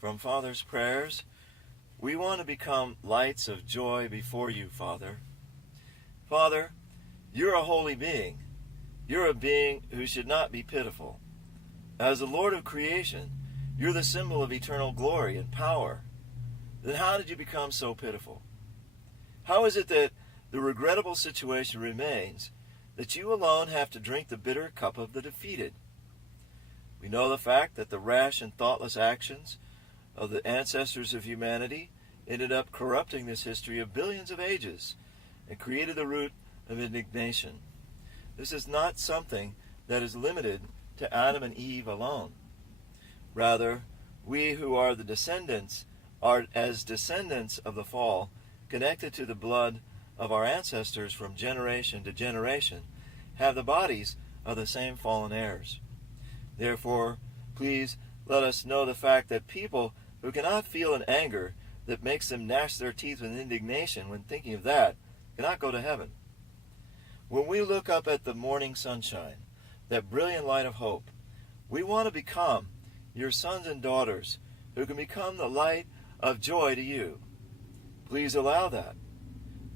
from Father's prayers. We want to become lights of joy before you, Father. Father, you're a holy being. You're a being who should not be pitiful. As the Lord of creation, you're the symbol of eternal glory and power. Then how did you become so pitiful? How is it that the regrettable situation remains that you alone have to drink the bitter cup of the defeated? We know the fact that the rash and thoughtless actions of the ancestors of humanity ended up corrupting this history of billions of ages and created the root of indignation. This is not something that is limited to Adam and Eve alone. Rather, we who are the descendants are, as descendants of the fall, connected to the blood of our ancestors from generation to generation, have the bodies of the same fallen heirs. Therefore, please let us know the fact that people who cannot feel an anger that makes them gnash their teeth with indignation when thinking of that cannot go to heaven. When we look up at the morning sunshine, that brilliant light of hope, we want to become your sons and daughters who can become the light of joy to you. Please allow that.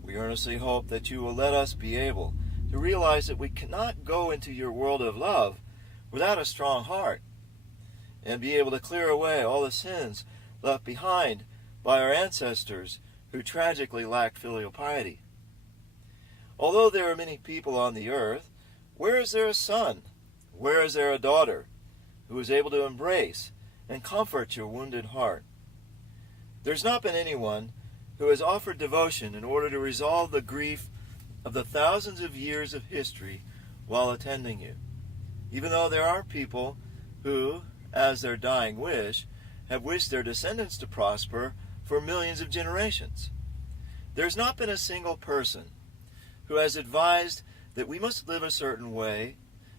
We earnestly hope that you will let us be able to realize that we cannot go into your world of love without a strong heart, and be able to clear away all the sins left behind by our ancestors who tragically lacked filial piety. Although there are many people on the earth, where is there a son? Where is there a daughter who is able to embrace and comfort your wounded heart? There's not been anyone who has offered devotion in order to resolve the grief of the thousands of years of history while attending you, even though there are people who, as their dying wish, have wished their descendants to prosper for millions of generations. There's not been a single person who has advised that we must live a certain way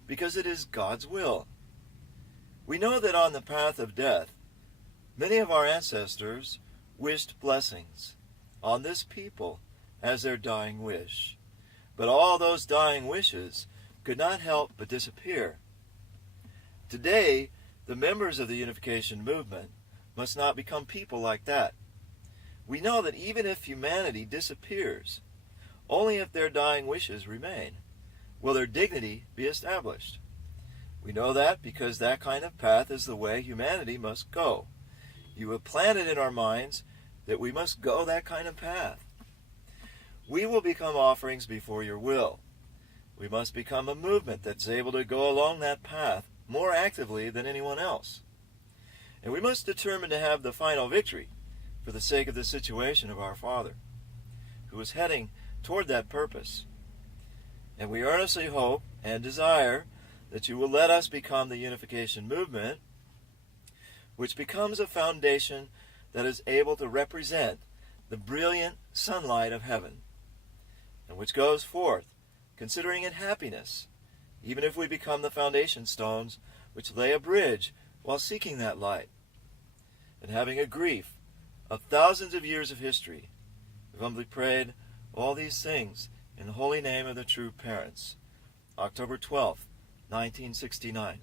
because it is God's will. We know that on the path of death, many of our ancestors wished blessings on this people as their dying wish. But all those dying wishes could not help but disappear. Today, the members of the unification movement must not become people like that. We know that even if humanity disappears, only if their dying wishes remain will their dignity be established. We know that because that kind of path is the way humanity must go. You have planted in our minds that we must go that kind of path. We will become offerings before your will. We must become a movement that's able to go along that path more actively than anyone else. And we must determine to have the final victory for the sake of the situation of our Father, who is heading toward that purpose. And we earnestly hope and desire that you will let us become the unification movement, which becomes a foundation that is able to represent the brilliant sunlight of heaven, and which goes forth, considering it happiness, even if we become the foundation stones which lay a bridge while seeking that light, and having a grief of thousands of years of history. We've humbly prayed all these things in the holy name of the true parents. October 12th, 1969.